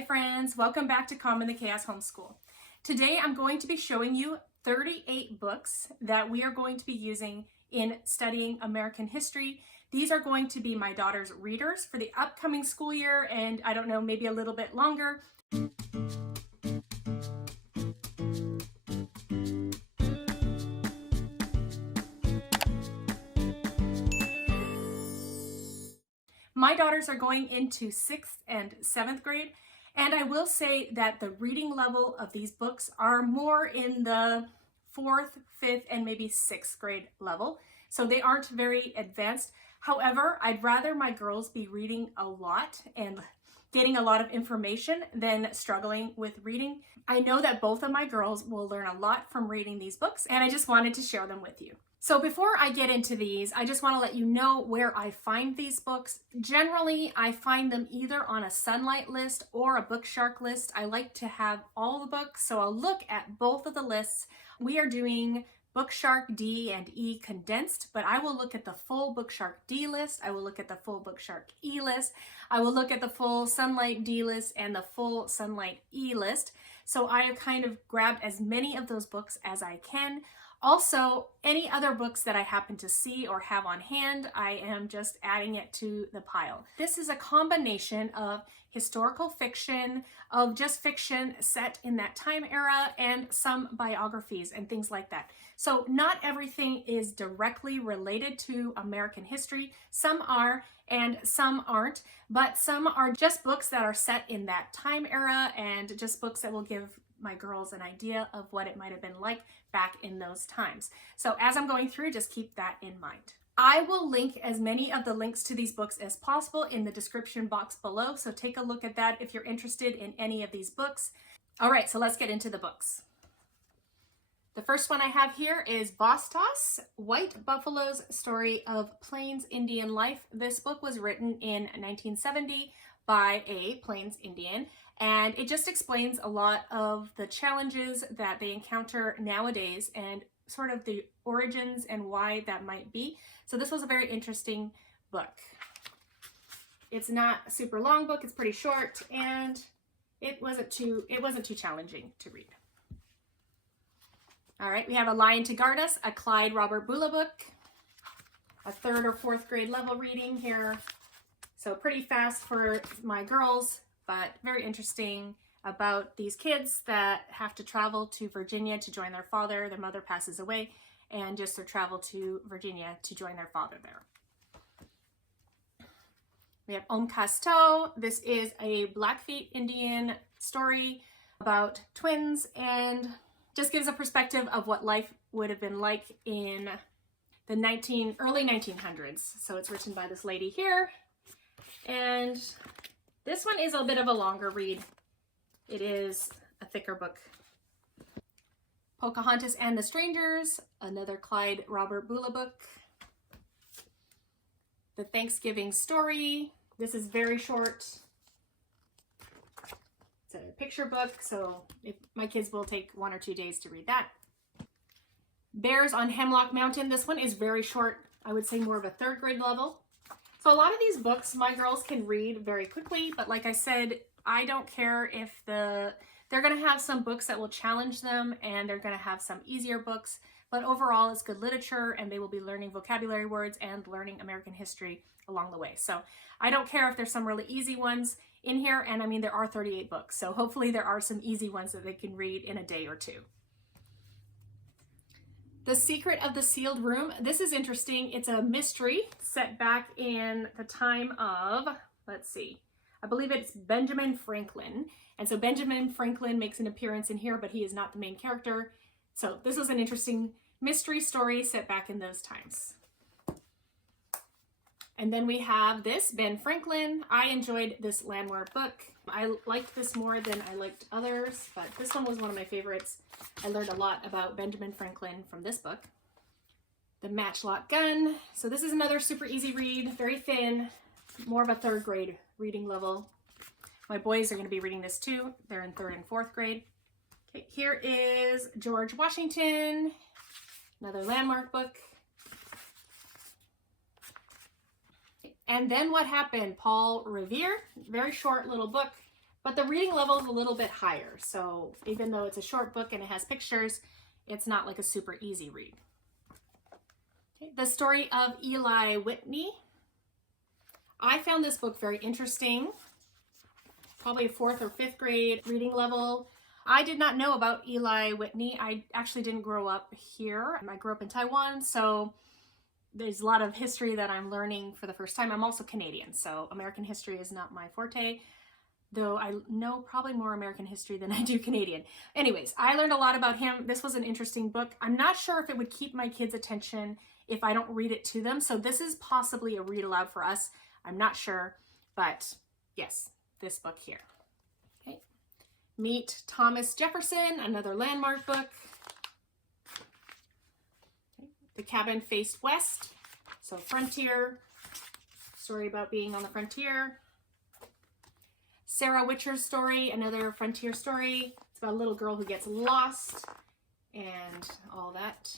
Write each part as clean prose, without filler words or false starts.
Hi friends, welcome back to Calm in the Chaos Homeschool. Today I'm going to be showing you 38 books that we are going to be using in studying American history. These are going to be my daughter's readers for the upcoming school year and I don't know, maybe a little bit longer. My daughters are going into 6th and 7th grade, and I will say that the reading level of these books are more in the 4th, 5th, and maybe 6th grade level. So they aren't very advanced. However, I'd rather my girls be reading a lot and getting a lot of information than struggling with reading. I know that both of my girls will learn a lot from reading these books, and I just wanted to share them with you. So before I get into these, I just want to let you know where I find these books. Generally, I find them either on a Sunlight list or a Bookshark list. I like to have all the books, so I'll look at both of the lists. We are doing Bookshark D and E condensed, but I will look at the full Bookshark D list. I will look at the full Bookshark E list. I will look at the full Sunlight D list and the full Sunlight E list. So I have kind of grabbed as many of those books as I can. Also, any other books that I happen to see or have on hand, I am just adding it to the pile. This is a combination of historical fiction, of just fiction set in that time era, and some biographies and things like that. So not everything is directly related to American history. Some are and some aren't, but some are just books that are set in that time era and just books that will give my girls an idea of what it might have been like back in those times. So as I'm going through, just keep that in mind. I will link as many of the links to these books as possible in the description box below, so take a look at that if you're interested in any of these books. All right, so let's get into the books. The first one I have here is Bastos, White Buffalo's Story of Plains Indian Life. This book was written in 1970 by a Plains Indian, and it just explains a lot of the challenges that they encounter nowadays and sort of the origins and why that might be. So this was a very interesting book. It's not a super long book, it's pretty short, and it wasn't too challenging to read. All right, we have A Lion to Guard Us, a Clyde Robert Bula book, a 3rd or 4th grade level reading here. So pretty fast for my girls, but very interesting about these kids that have to travel to Virginia to join their father. Their mother passes away, and just their travel to Virginia to join their father there. We have Om Casto. This is a Blackfeet Indian story about twins and just gives a perspective of what life would have been like in the early 1900s. So it's written by this lady here. And this one is a bit of a longer read. It is a thicker book. Pocahontas and the Strangers, another Clyde Robert Bula book. The Thanksgiving Story. This is very short. It's a picture book, so my kids will take 1 or 2 days to read that. Bears on Hemlock Mountain. This one is very short. I would say more of a 3rd grade level. So a lot of these books my girls can read very quickly, but like I said, I don't care if they're going to have some books that will challenge them and they're going to have some easier books, but overall it's good literature and they will be learning vocabulary words and learning American history along the way. So I don't care if there's some really easy ones in here, and I mean there are 38 books, so hopefully there are some easy ones that they can read in a day or two. The Secret of the Sealed Room. This is interesting. It's a mystery set back in the time of, let's see, I believe it's Benjamin Franklin. And so Benjamin Franklin makes an appearance in here, but he is not the main character. So this is an interesting mystery story set back in those times. And then we have this, Ben Franklin. I enjoyed this landmark book. I liked this more than I liked others, but this one was one of my favorites. I learned a lot about Benjamin Franklin from this book. The Matchlock Gun. So this is another super easy read, very thin, more of a 3rd grade reading level. My boys are going to be reading this too. They're in 3rd and 4th grade. Okay, here is George Washington, another landmark book. And Then What Happened? Paul Revere. Very short little book, but the reading level is a little bit higher. So even though it's a short book and it has pictures, it's not like a super easy read. Okay. The Story of Eli Whitney. I found this book very interesting. Probably a 4th or 5th grade reading level. I did not know about Eli Whitney. I actually didn't grow up here. I grew up in Taiwan, so there's a lot of history that I'm learning for the first time. I'm also Canadian, so American history is not my forte, though I know probably more American history than I do Canadian. Anyways, I learned a lot about him. This was an interesting book. I'm not sure if it would keep my kids' attention if I don't read it to them, so this is possibly a read aloud for us. I'm not sure, but yes, this book here. Okay. Meet Thomas Jefferson, another landmark book. Okay. The Cabin Faced West, so frontier, story about being on the frontier. Sarah Witcher's story, another frontier story. It's about a little girl who gets lost and all that.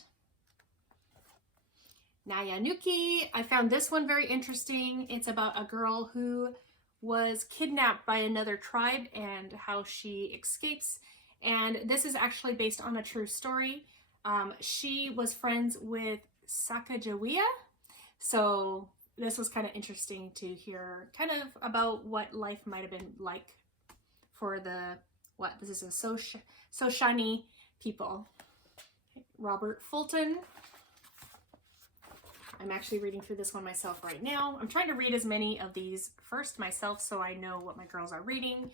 Nyanuki, I found this one very interesting. It's about a girl who was kidnapped by another tribe and how she escapes. And this is actually based on a true story. She was friends with Sacagawea. So this was kind of interesting to hear kind of about what life might have been like for the, this is a Shoshone people. Robert Fulton. I'm actually reading through this one myself right now. I'm trying to read as many of these first myself so I know what my girls are reading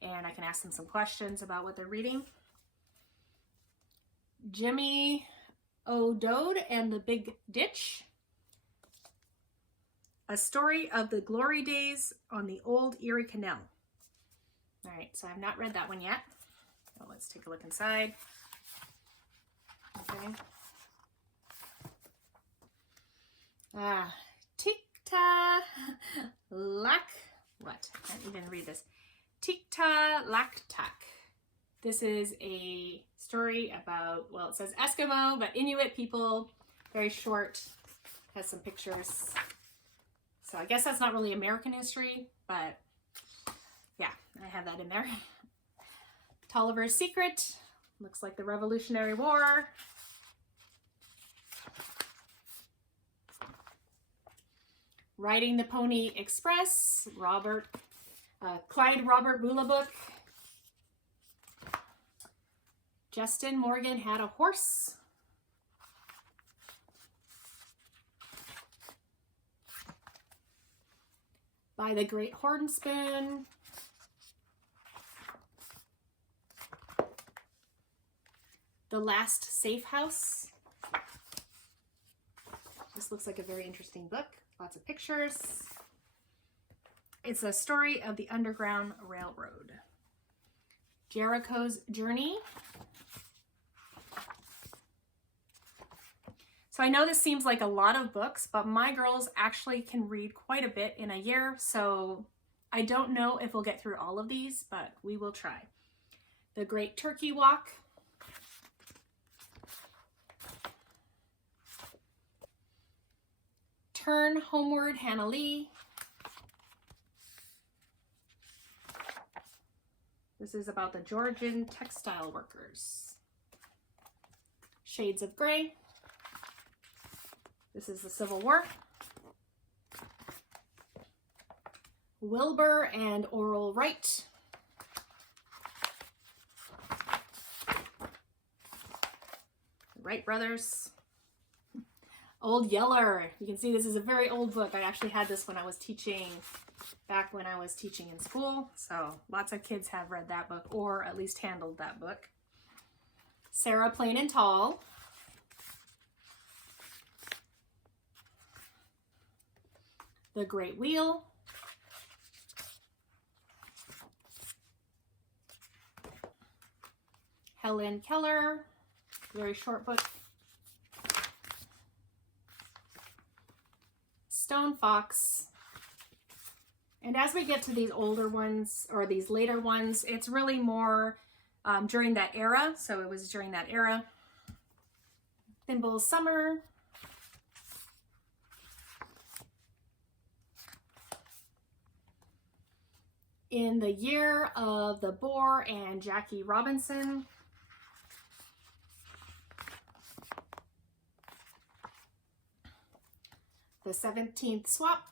and I can ask them some questions about what they're reading. Jimmy O'Dowd and the Big Ditch. A story of the glory days on the old Erie Canal. All right, so I've not read that one yet. So let's take a look inside. Okay. Tikta Lak, what? I can't even read this. Tikta Laktak. This is a story about, well, it says Eskimo, but Inuit people, very short, has some pictures. So I guess that's not really American history, but yeah, I have that in there. Tolliver's Secret, looks like the Revolutionary War. Riding the Pony Express, Clyde Robert Bula book. Justin Morgan Had a Horse. By the Great Horn Spoon. The Last Safe House. This looks like a very interesting book. Lots of pictures. It's a story of the Underground Railroad. Jericho's Journey. So I know this seems like a lot of books, but my girls actually can read quite a bit in a year, so I don't know if we'll get through all of these, but we will try. The Great Turkey Walk. Turn Homeward, Hannah Lee. This is about the Georgian textile workers. Shades of Gray. This is the Civil War. Wilbur and Oral Wright. Wright brothers. Old Yeller. You can see this is a very old book. I actually had this when I was teaching, back when I was teaching in school. So lots of kids have read that book or at least handled that book. Sarah Plain and Tall. The Great Wheel. Helen Keller. Very short book. Stone Fox. And as we get to these older ones, or these later ones, it's really more during that era. So it was during that era. Thimble's Summer. In the Year of the Boar and Jackie Robinson. The 17th Swap.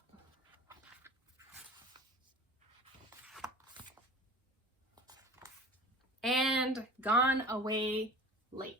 And Gone Away Lake.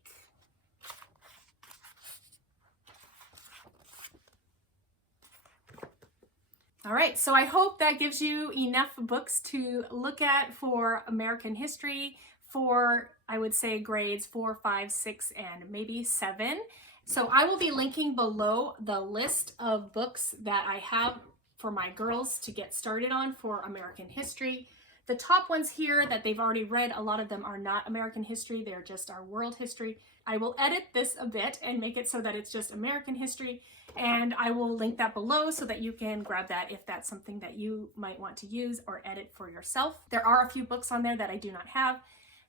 All right, so I hope that gives you enough books to look at for American history for, I would say, grades 4, 5, 6, and maybe 7. So I will be linking below the list of books that I have for my girls to get started on for American history. The top ones here that they've already read, a lot of them are not American history, they're just our world history. I will edit this a bit and make it so that it's just American history, and I will link that below so that you can grab that if that's something that you might want to use or edit for yourself. There are a few books on there that I do not have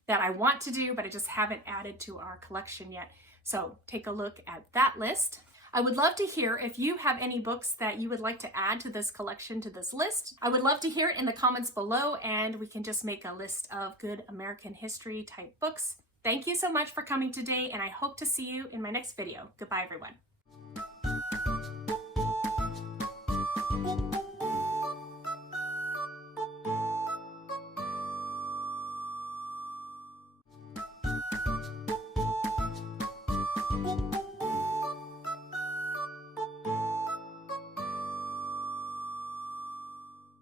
that I want to do, but I just haven't added to our collection yet. So take a look at that list. I would love to hear if you have any books that you would like to add to this collection, to this list. I would love to hear it in the comments below, and we can just make a list of good American history type books. Thank you so much for coming today, and I hope to see you in my next video. Goodbye, everyone.